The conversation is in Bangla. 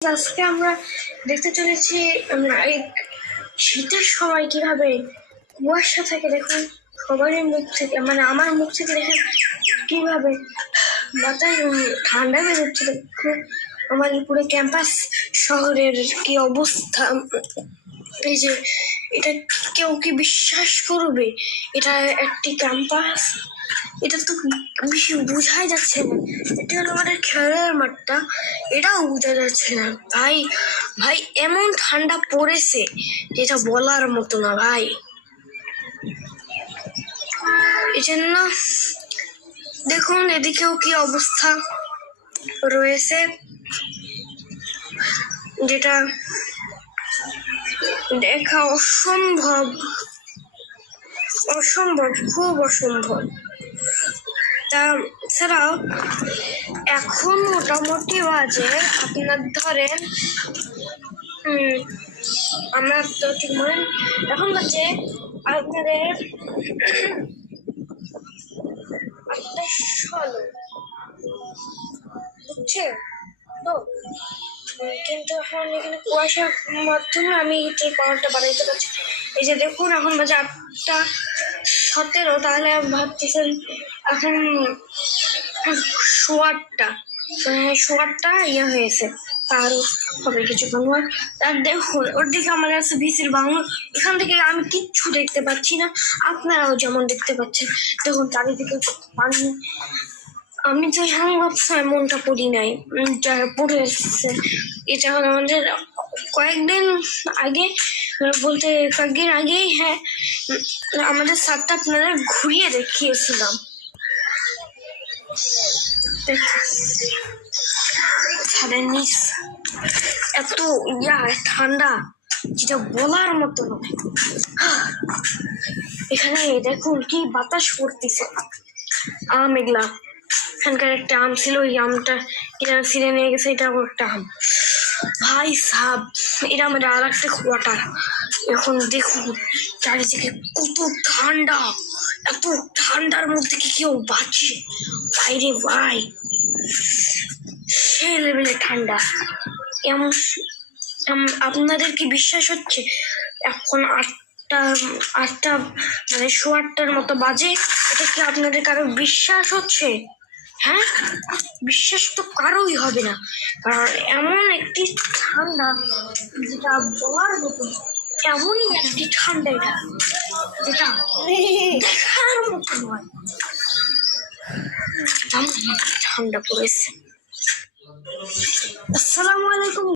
আজকে আমরা দেখতে চলেছি এই শীতের সময় কিভাবে কুয়াশা থেকে দেখুন সবারই মুখ থেকে মানে আমার মুখ থেকে দেখুন কিভাবে বাতাস ঠান্ডা বেরোচ্ছে দেখুন আমাদের পুরো ক্যাম্পাস শহরের কি অবস্থা। এই যে এটা কেউ কি বিশ্বাস করবে এটা একটি ক্যাম্পাস? এটা তো বেশি বোঝাই যাচ্ছে না। এটা হলো আমাদের খেলার মাঠটা, এটাও বোঝা যাচ্ছে না। ভাই ভাই এমন ঠান্ডা পড়েছে যেটা বলার মতো না ভাই। এই জন্য দেখুন এদিকেও কি অবস্থা রয়েছে, যেটা দেখা অসম্ভব অসম্ভব, খুব অসম্ভব। তাছাড়াও এখন মোটামুটি বাজে আপনার ধরেন আমরা তো ঠিক মনে এখন বাজে আপনাদের 8:16, বুঝছেন তো? কিন্তু এখন এখানে কুয়াশার মাধ্যমে আমি হিটের পাওয়ারটা বাড়াইতে পারছি। এই যে দেখুন এখন বাজে 8:17, তাহলে ভাবতেছেন এখন 8:15 ইয়ে হয়েছে, আরো হবে কিছুক্ষণ পর। আর দেখুন ওর দিকে আমার কাছে ভিসির বাংলা, এখান থেকে আমি কিচ্ছু দেখতে পাচ্ছি না, আপনারাও যেমন দেখতে পাচ্ছেন। দেখুন চারিদিকে পানি। আমি তো সবসময় মনটা পড়ি নাই, যারা পড়ে এসছে। এটা হলো আমাদের কয়েকদিন আগে, বলতে কয়েকদিন আগেই, হ্যাঁ, আমাদের ছাদটা আপনারা ঘুরিয়ে দেখিয়েছিলাম। ছাদের নিচ এত ঠান্ডা যেটা বলার মতো নয়। এখানে দেখুন কি বাতাস পড়তেছে। এগুলা এখানকার একটা আম ছিল, ওই আমটা কিনা ছিঁড়ে নিয়ে গেছে, এটা একটা আম। ভাই সাব, এটা আমাদের আর একটা কোয়ার্টার। এখন দেখুন চারিদিকে কত ঠান্ডা, এত ঠান্ডার মধ্যে কি কেউ বাঁচে? বাইরে ভাই সেই লেভেলে ঠান্ডা। এমন আপনাদের কি বিশ্বাস হচ্ছে এখন 8টা মানে 8:15 মতো বাজে? এটা কি আপনাদের কারো বিশ্বাস হচ্ছে? হ্যাঁ, বিশ্বাস তো কারোই হবে না, কারণ এমন একটি ঠান্ডা যেটা বলার মতো, এমনই একটি ঠান্ডা এটা যেটা দেখার মতো নয়। ঠান্ডা পড়েছে। আসসালামু আলাইকুম।